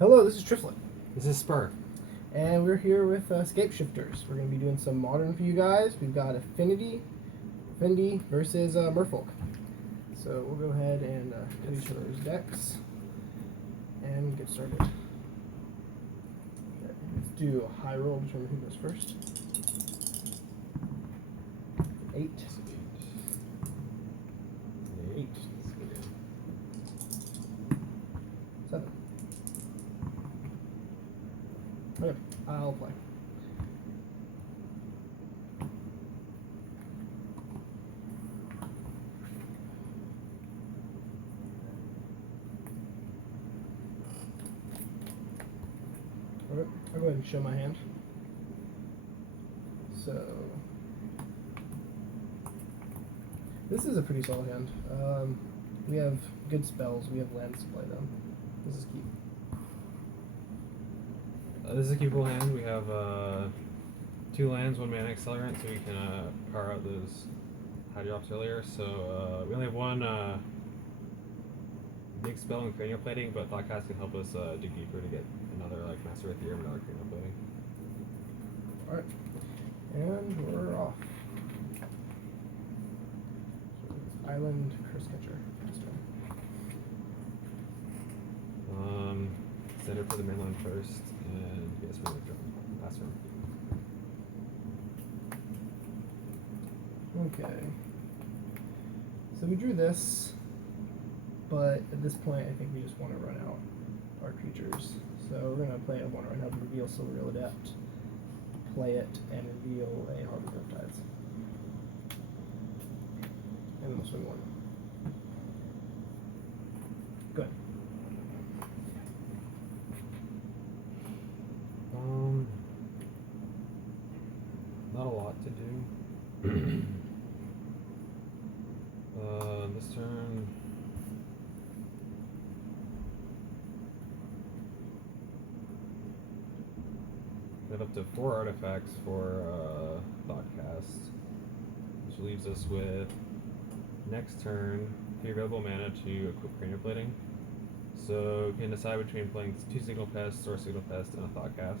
Hello, this is Triflic. This is Spurr. And we're here with Scape Shifters. We're going to be doing some Modern for you guys. We've got Affinity versus Merfolk. So we'll go ahead and cut each other's decks and get started. Okay, let's do a high roll, determine who goes first. 8. 8. 7. Okay, I'll play. Okay, I'll go ahead and show my hand. So, this is a pretty solid hand. We have good spells, we have lands to play them. This is keep. This is a keepable hand. We have 2 lands, 1 mana accelerant, so we can power out those high drops earlier. So we only have 1 big spell in cranial plating, but Thoughtcast can help us dig deeper to get another like Master Ethereum, another cranial plating. Alright, and we're off. Island Cursecatcher. Set it for the mainland first, and you guys will withdraw. Last round. Okay. So we drew this, but at this point I think we just want to run out our creatures. So we're going to play a Wanderwine Hub, reveal Silvergill Adept, play it, and reveal a Harbinger of Tides. And then we'll swing 1. Good. Not a lot to do. This turn. We have up to 4 artifacts for Thoughtcast, which leaves us with next turn 3 available mana to equip cranial plating. So we can decide between playing 2 Signal Pests or a Signal Pest and a Thoughtcast.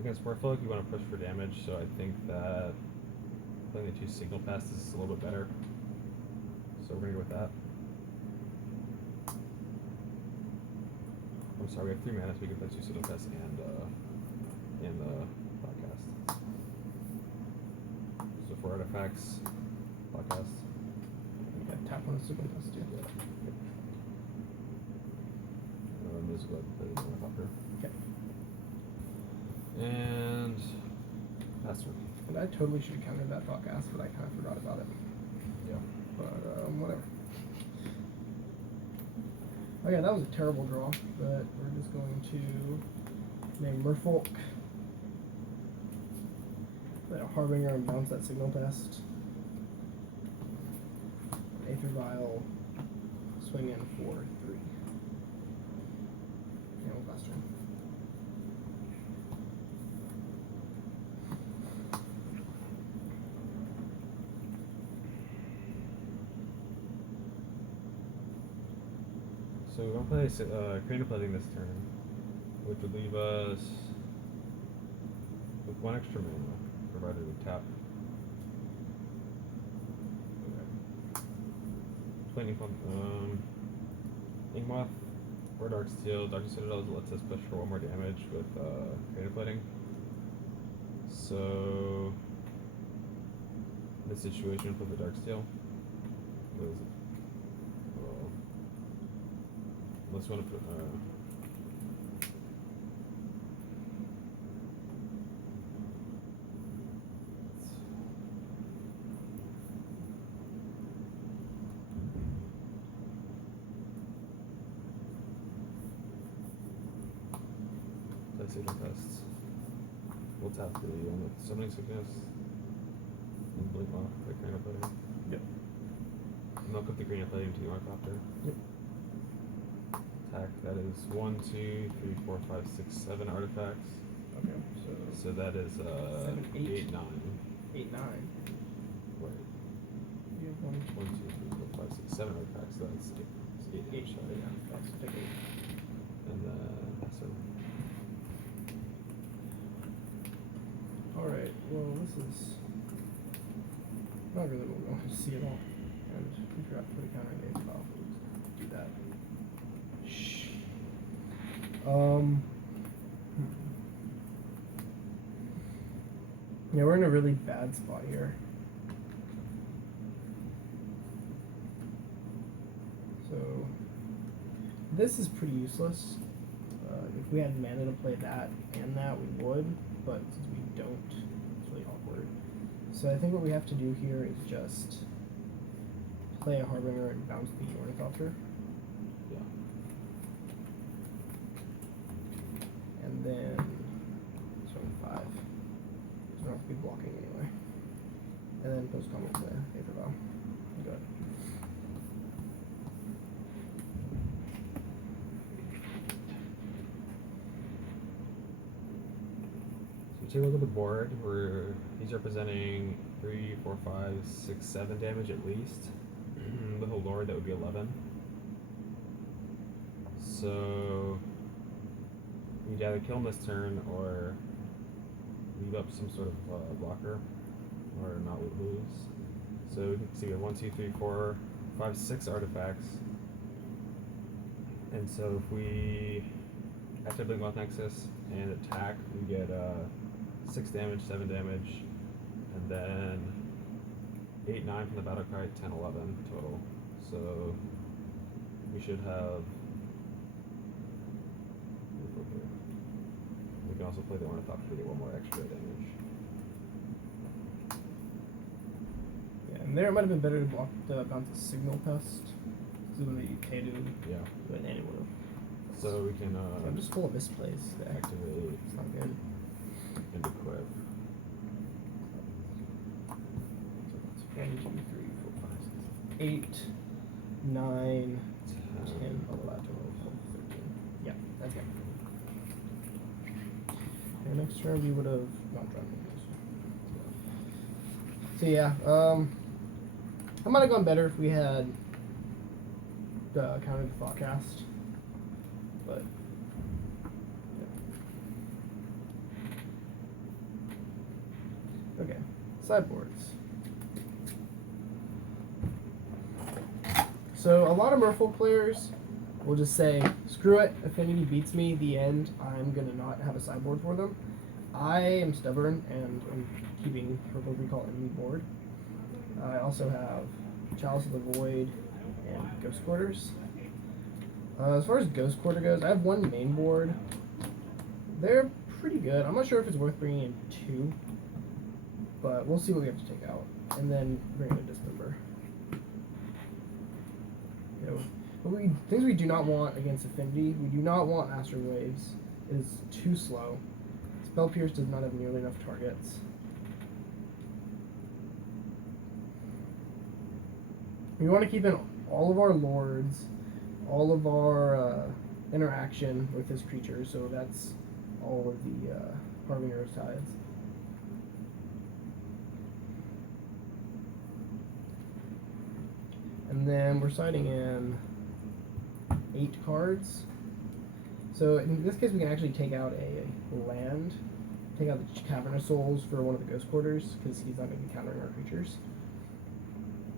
Against Merfolk, you want to push for damage, so I think that playing the 2 Signal Pests is a little bit better. So we're going to go with that. I'm sorry, we have 3 mana, so we can play 2 Signal Pests and Thoughtcast. So 4 artifacts, Thoughtcast. Yeah, tap on a Signal Pest too. This is what I play the Hopper. Okay. And pass turn. And I totally should have counted that Thoughtcast, but I kind of forgot about it. Yeah. But, whatever. Okay, that was a terrible draw, but we're just going to name Merfolk, play a Harbinger and bounce that Signal Pest. Aether Vial, swing in for 3. And we'll pass turn. So we're going to play cranial plating this turn, which would leave us with 1 extra mana, provided we tap. Playing Inkmoth or Darksteel. Dark Citadel lets us push for 1 more damage with cranial plating. So in this situation, flip the Darksteel. Unless you want to put Signal Pests. We'll tap the Summoning Sickness and blink off the cranial plating. Yep. And I'll put the cranial plating to the Ornithopter. Yep. Attack, that is 1, 2, 3, 4, 5, 6, 7 artifacts. Okay, so that is 7, 8, 8, 9. 8, 9. Wait. You have 1, 1, 2, 3, 4, 5, 6, 7 artifacts, so that's 8. 8 damage. Sorry. Yeah, that's take 8. And then so Alright, well, this is not really what we want to see at all. And we forgot to put a counter in the Aether Vial. Do that. Shh. Yeah, we're in a really bad spot here. So, this is pretty useless. If we had mana to play that and that, we would, but since we don't, it's really awkward. So I think what we have to do here is just play a Harbinger and bounce the Ornithopter. yeah. And then swing 5. So we don't have to be blocking anyway. And then post combo play Aether Vial. Go ahead. So take a look at the board. He's representing 3, 4, 5, 6, 7 damage at least. With a Lord, that would be 11. So we'd either kill him this turn or leave up some sort of blocker or not lose. So we can see we have 1, 2, 3, 4, 5, 6 artifacts. And so if we activate Moth Nexus and attack, we get 6 damage, 7 damage, and then 8, 9 from the battle cry, 10, 11 total. So we should have. We can also play the Ornithopter to get 1 more extra damage. Yeah, and there it might have been better to block the bounce a Signal Pest. So that you pay to Yeah. do an animal. So we can I'm just full of misplays there. activate It's not good. and equip. So that's 1, 2, 3, 4, 5, 6, 8, 9, 10, 11, 12, 13. Yeah, that's good. And next turn we would have not drawn this. So yeah, I might have gone better if we had counted the Thoughtcast, but yeah. Okay, sideboards. So a lot of Merfolk players will just say, screw it, Affinity beats me, the end, I'm gonna not have a sideboard for them. I am stubborn and I'm keeping Purple Recall in the board. I also have Chalice of the Void and Ghost Quarters. As far as Ghost Quarter goes, I have 1 main board. They're pretty good. I'm not sure if it's worth bringing in 2, but we'll see what we have to take out, and then bring in a Dismember. You know, but things we do not want against Affinity. We do not want Astral Waves. It is too slow. Spell Pierce does not have nearly enough targets. We want to keep in all of our lords, all of our interaction with his creatures, so that's all of the Harbinger of Tides. And then we're siding in 8 cards. So in this case we can actually take out a land, take out the Cavern of Souls for one of the Ghost Quarters, because he's not going to be countering our creatures.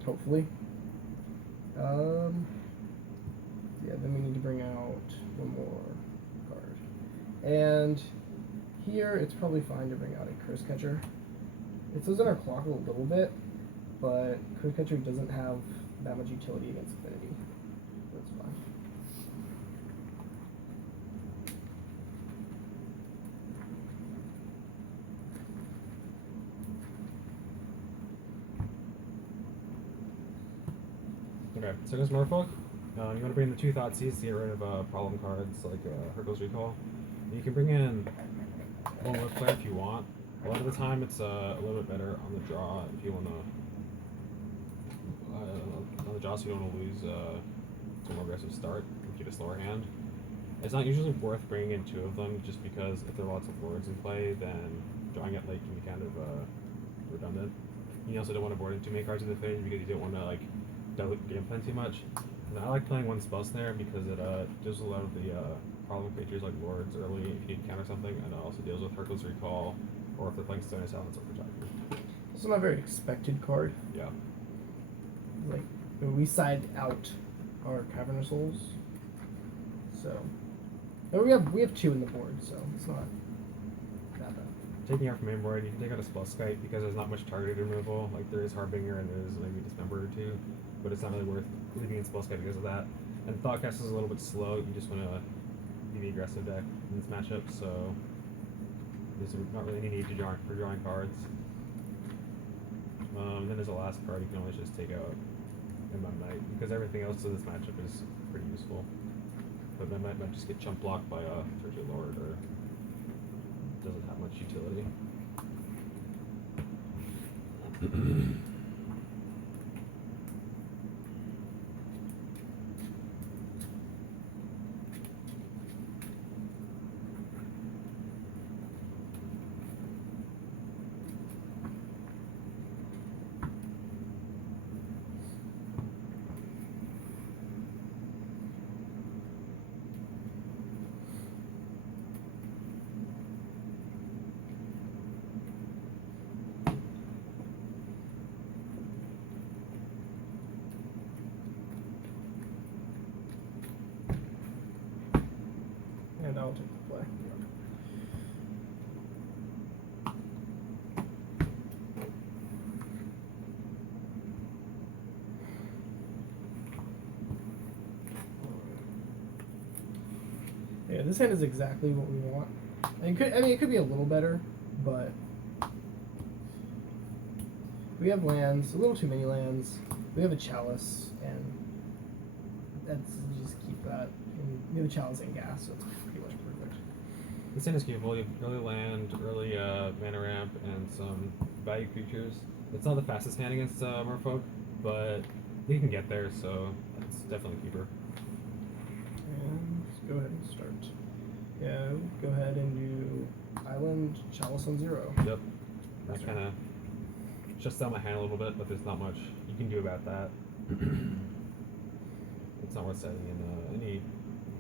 Hopefully. Yeah, then we need to bring out 1 more card. And here it's probably fine to bring out a Cursecatcher. It slows down our clock a little bit, but Cursecatcher doesn't have that much utility against Affinity. That's fine. Okay, so there's Merfolk. You want to bring in the 2 Thoughtseize to get rid of problem cards like Hurkyl's Recall. You can bring in 1 more player if you want. A lot of the time it's a little bit better on the draw if you want to. On the draw, so you don't want to lose to a more aggressive start and keep a slower hand. It's not usually worth bringing in 2 of them just because if there are lots of lords in play, then drawing it late can be kind of redundant. You also don't want to board in too many cards with Affinity because you don't want to like dilute game plan too much. And I like playing one spell snare because it deals with a lot of the problem creatures like lords early if you counter something, and it also deals with Hurkyl's Recall, or if they're playing Stone Silence or Protector. It's not a very expected card. Yeah. Like, we side out our Cavern of Souls, so and we have 2 in the board, so it's not that bad. Taking out from main board, you can take out a spell Skype because there's not much targeted removal. Like there is Harbinger and there's maybe Dismember or 2, but it's not really worth leaving in spell Skype because of that. And Thoughtcast is a little bit slow. You just want to be the aggressive deck in this matchup, so there's not really any need to for drawing cards. Then there's a last card you can always just take out in my Knight because everything else in this matchup is pretty useful. But then might just get chump blocked by a Turgid Lord or doesn't have much utility. And I'll take the play. Yeah, this hand is exactly what we want. And it could be a little better, but we have lands, a little too many lands. We have a Chalice, and that's just keep that. And we have a Chalice and gas, so it's pretty much perfect. This hand is capable. You have early land, early mana ramp, and some value creatures. It's not the fastest hand against Merfolk, but you can get there, so it's definitely a keeper. And let's go ahead and start. Yeah, go ahead and do Island Chalice on 0. Yep. That kind of shuts down my hand a little bit, but there's not much you can do about that. It's not worth setting in any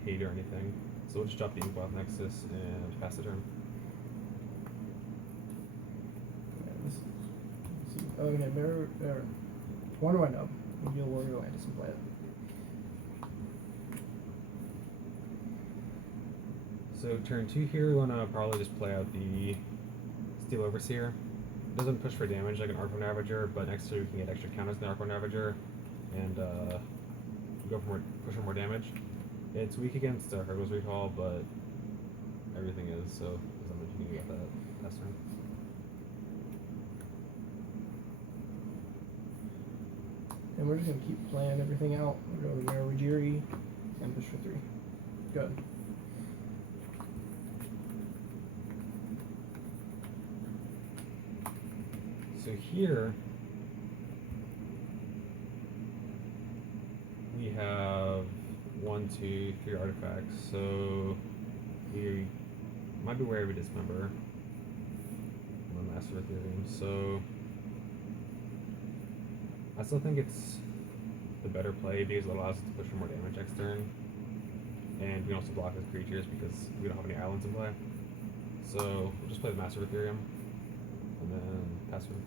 hate or anything. So we'll just drop the Inkmoth Nexus and pass the turn. Yeah, okay, Wanderwine Hub. We'll deal Lord of Atlantis and play it. So turn 2 here, we want to probably just play out the Steel Overseer. It doesn't push for damage like an Arcane Ravager, but next to it we can get extra counters than Arcane Ravager, and push for more damage. It's weak against Hurkyl's Recall, but everything is, so there's not much you can do about that last turn. And we're just going to keep playing everything out. We'll go to Merrow Reejerey and push for 3. Good. So here we have 1, 2, 3 artifacts. So we might be wary of a Dismember on the Master of Ethereum. So I still think it's the better play because it allows us to push for more damage next turn, and we can also block his creatures because we don't have any islands in play. So we'll just play the Master of Ethereum and then pass turn.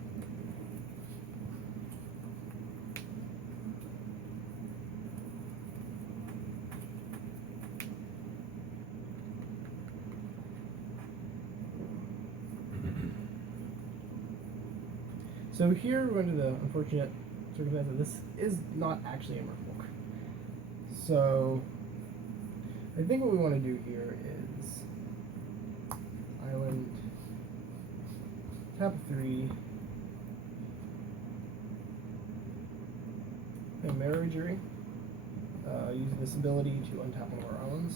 So here we're into the unfortunate circumstance that this is not actually a Merfolk. So I think what we want to do here is Island, tap 3, and Merrow Reejerey. Use this ability to untap one of our islands.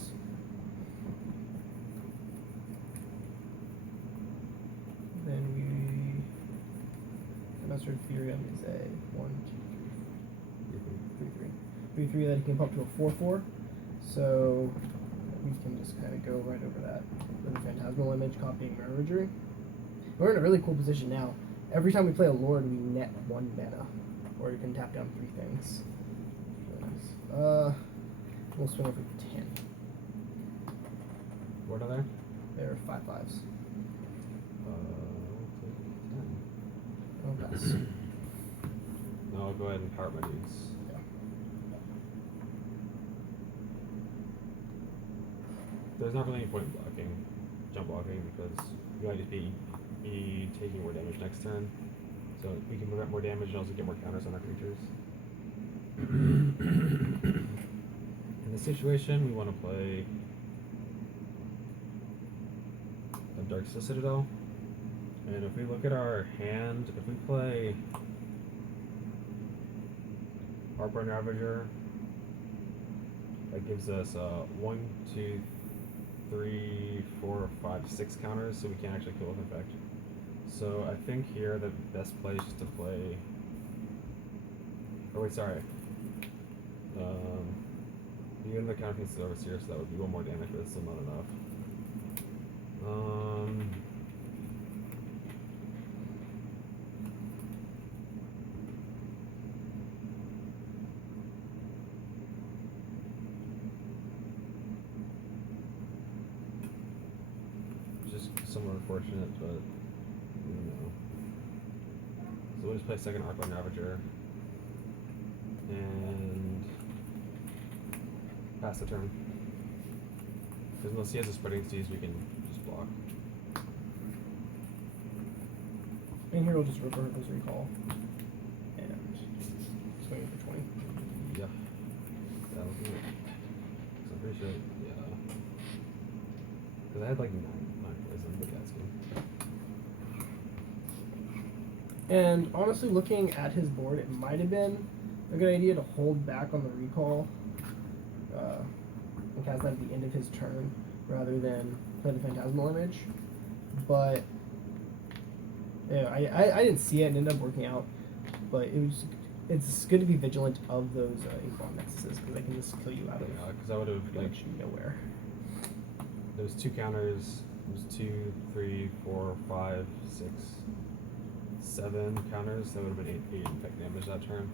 Then Master of Ethereum is a 1, 2, 3, 3 that he can pump to a 4/4. So we can just kind of go right over that with a Phantasmal Image, copying Merrow Reejerey. We're in a really cool position now. Every time we play a Lord, we net 1 mana, or you can tap down 3 things. Really nice. We'll swing it for 10. What are there? There are 5/5s. I'll take 10. I'll pass. No, I'll go ahead and power my dudes. Yeah. There's not really any point in blocking, jump blocking, because you might just be taking more damage next turn. So we can prevent more damage and also get more counters on our creatures. In this situation, we want to play a Dark Citadel. And if we look at our hand, if we play Harbinger Ravager, that gives us 1, 2, 3, 4, 5, 6 counters, so we can't actually kill with effect. So I think here the best place to play. Oh wait, sorry. You get the counterpiece over here, so that would be 1 more damage, but it's still not enough. Just somewhat unfortunate, but you know. So we'll just play second Arcline Ravager and pass the turn. Because unless he has a spreading seas, we can just block. And here we'll just rip his recall and swing for 20. Yeah, that'll do it. So I'm pretty sure, yeah. Because I had like 9 poison, but that's good. And honestly, looking at his board, it might have been a good idea to hold back on the recall and cast that at the end of his turn rather than play the Phantasmal Image. But yeah, I didn't see it and ended up working out. But it's good to be vigilant of those Inkbomb Nexuses because they can just kill you out of because I would have like nowhere. There's 2 counters. There's 2, 3, 4, 5, 6, 7 counters. That would have been 8 impact damage that turn.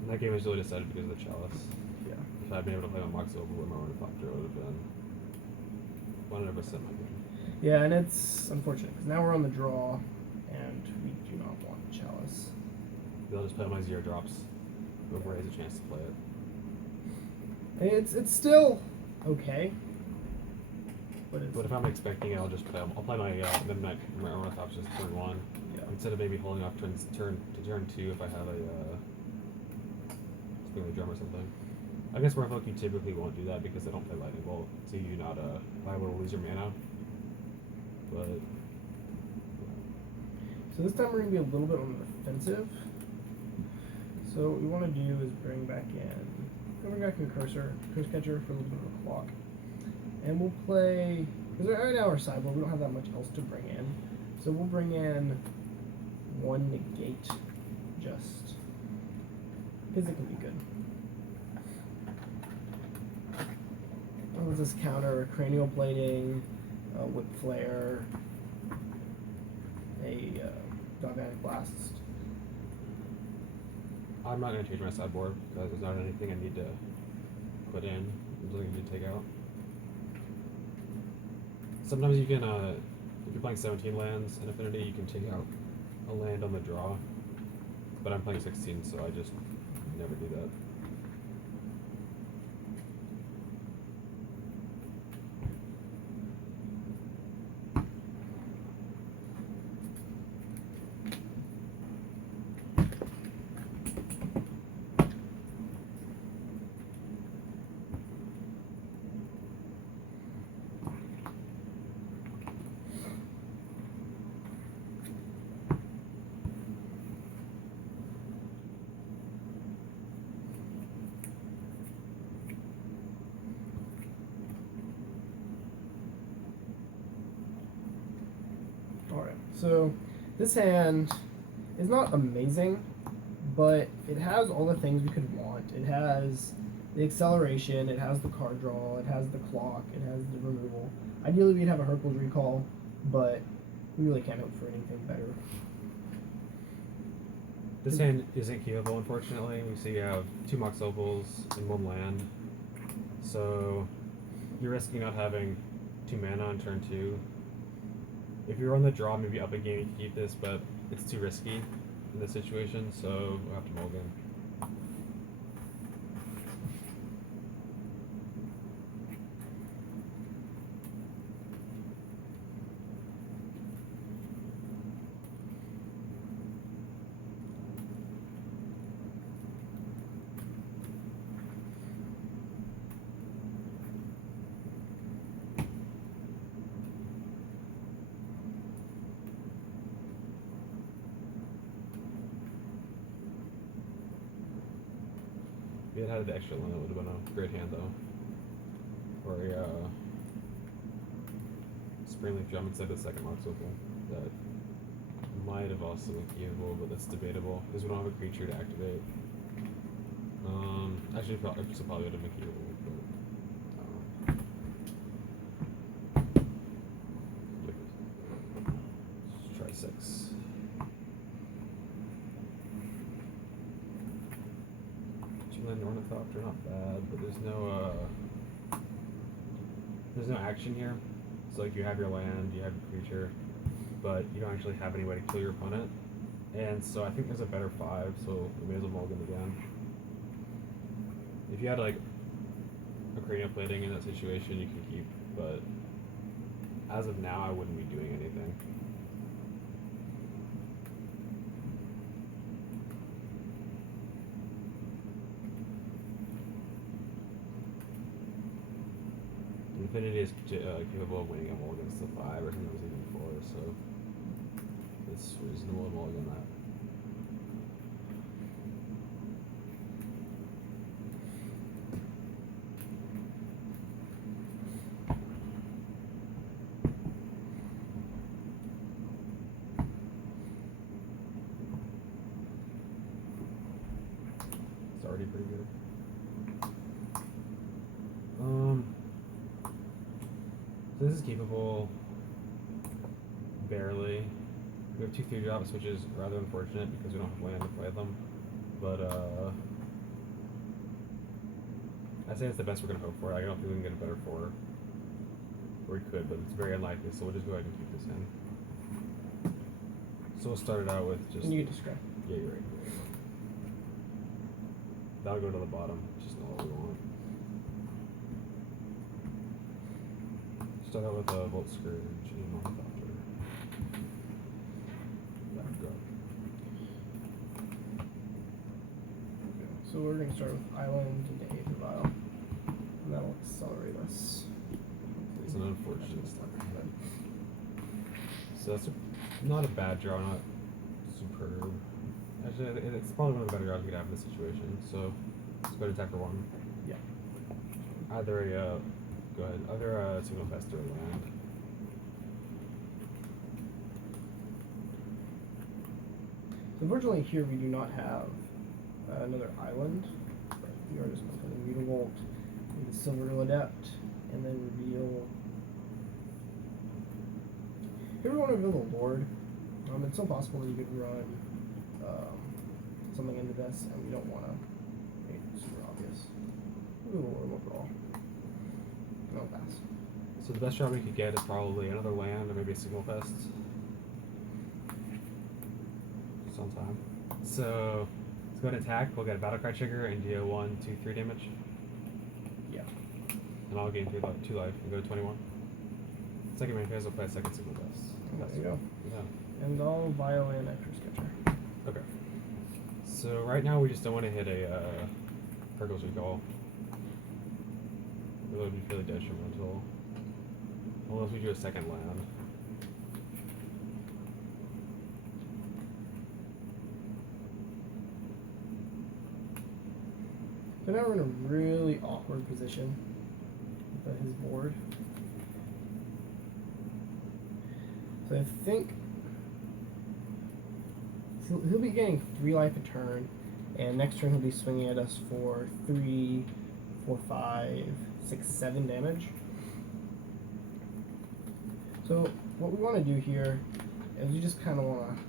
And that game was really decided because of the Chalice. Yeah. If I'd been able to play on Mox over where my Ornithopter would have been 100% my game. Yeah, and it's unfortunate because now we're on the draw and we do not want Chalice. They'll just play on my 0 drops. Whoever has a chance to play it. It's still okay. But if I'm expecting it, I'll just play. I'll play my Midnight Ornithopsis turn 1 instead of maybe holding off turn to turn 2 if I have a Spinning Drum or something. I guess Merfolk you typically won't do that because they don't play Lightning Bolt, so you're not liable to lose your mana. But so this time we're gonna be a little bit on the defensive. So what we want to do is bring back in Cursecatcher for a little bit of a clock. And we'll play, because right now our sideboard, we don't have that much else to bring in. So we'll bring in 1 Negate, just because it can be good. Let's just counter Cranial Plating, Whip Flare, a Dogmatic Blast. I'm not going to change my sideboard because there's not anything I need to put in. There's nothing I need to take out. Sometimes you can, if you're playing 17 lands in Affinity, you can take out a land on the draw. But I'm playing 16, so I just never do that. So this hand is not amazing, but it has all the things we could want. It has the acceleration, it has the card draw, it has the clock, it has the removal. Ideally we'd have a Hurkyl's Recall, but We really can't hope for anything better. This hand isn't keepable, unfortunately. We see you have 2 Mox Opals and 1 land. So you're risking not having 2 mana on turn 2. If you're on the draw, maybe up a game you can keep this, but it's too risky in this situation, so we'll have to mulligan. If it had the extra land, it would have been a great hand though. Or a Springleaf Drum instead of the second Mox Opal. That might have also been keepable, but that's debatable because we don't have a creature to activate. Actually, probably would have been keepable, but let's try 6. Two-land Ornithopter, not bad, but there's no action here. So like you have your land, you have your creature, but you don't actually have any way to kill your opponent. And so I think there's a better 5, so we may as well mulligan again. If you had like a cranial plating in that situation, you can keep, but as of now, I wouldn't be doing anything. Infinity is capable of winning a mulligan against the 5, or sometimes even 4, so it's reasonable to mulligan that. It's already pretty good. So this is keepable barely. We have 2 3-drops, which is rather unfortunate because we don't have land to play them. But I say it's the best we're gonna hope for. I don't think we can get a better 4. Or we could, but it's very unlikely, so we'll just go ahead and keep this in. So we'll start it out with just. And you can describe. Yeah, you're right. That'll go to the bottom. It's just not what we want. Start out with a Volt Scourge and Ornithopter. Go. Okay, so we're going to start with Island into Aether Vial. And that'll accelerate us. It's an unfortunate start. So that's not a bad draw, not superb. Actually, it's probably one of the better draws we could have in this situation. So let's go to attack for 1. Yeah. Either a go ahead. Either Signal Pest or land. So unfortunately here we do not have another island. But we are just going to put in Mutavault, the Silvergill Adept, and then reveal. Here we want to reveal the Lord. It's still possible that you could run something into this, and we don't want to make it super obvious. We'll do a Lord overall. No pass. So the best draw we could get is probably another land or maybe a Signal Pest. Sometime. So let's go ahead and attack. We'll get a Battlecry trigger and deal 1, 2, 3 damage. Yeah. And I'll gain 2 life and go to 21. Second main phase, I'll play a second Signal Pest. There you go. Yeah. And I'll Vial and Cursecatcher. Okay. So right now we just don't want to hit a Hurkyl's Recall. It would be fairly detrimental. Unless we do a second land. So now we're in a really awkward position with his board. So I think he'll be getting 3 life a turn, and next turn he'll be swinging at us for 3, 4, 5, 6, 7 damage. So what we want to do here is you just kind of want to.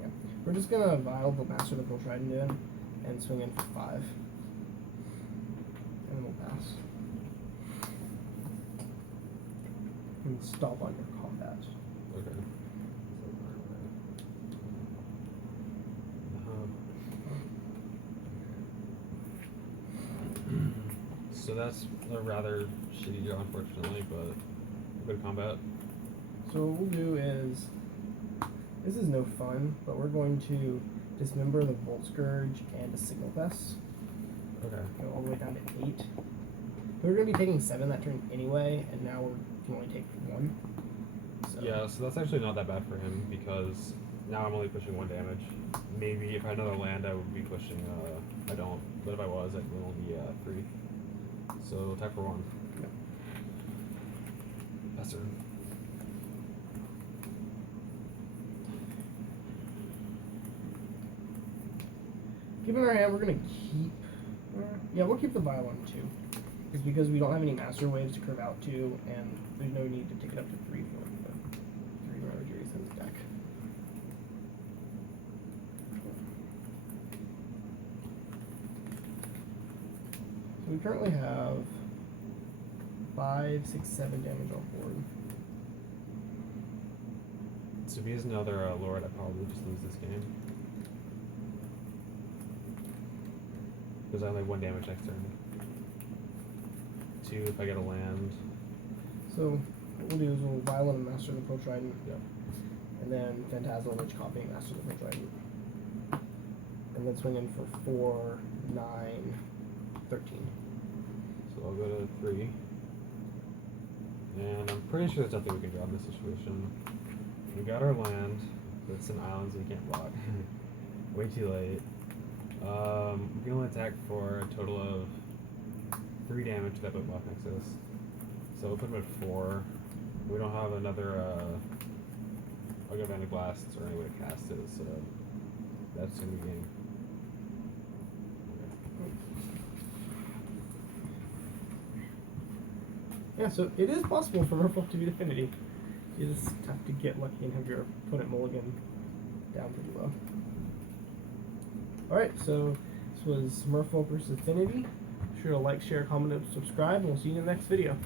Yeah, we're just gonna vial the Master of the Trident in and swing in for 5, and then we'll pass. And stop on your combat. Okay. So that's a rather shitty draw, unfortunately, but good combat. So what we'll do is, this is no fun, but we're going to dismember the Volt Scourge and a Signal Fest. Okay. Go all the way down to 8. We were going to be taking 7 that turn anyway, and now we can only take 1. So. Yeah, so that's actually not that bad for him, because now I'm only pushing 1 damage. Maybe if I had another land, I would be pushing, I don't, but if I was, it would only be 3. So, attack for 1. Yep. Pass turn. Keep in our hand, we're going to keep, yeah, we'll keep the Vial on 2. It's because we don't have any Master Waves to curve out to, and there's no need to take it up to 3 for the 3 Merrow Reejereys in the deck. So we currently have 5, 6, 7 damage on board. So if he has another Lord, I'd probably just lose this game. Because I only have 1 damage next turn. 2 if I get a land. So what we'll do is we'll Vial and Master of the Trident. Yep. And then Phantasmal Image copying Master of the Trident. And then swing in for 4, 9, 13. So I'll go to 3. And I'm pretty sure there's nothing we can draw in this situation. We got our land. It's an island, so we can't block. Way too late. We can only attack for a total of 3 damage to that book buff nexus. So we'll put him at 4. We don't have another Galvanic Blasts or any way to cast it, so that's gonna be game. Yeah, so it is possible for Merfolk to beat Affinity. You just have to get lucky and have your opponent mulligan down pretty low. Alright, so this was Merfolk versus Affinity. Be sure to like, share, comment, and subscribe, and we'll see you in the next video.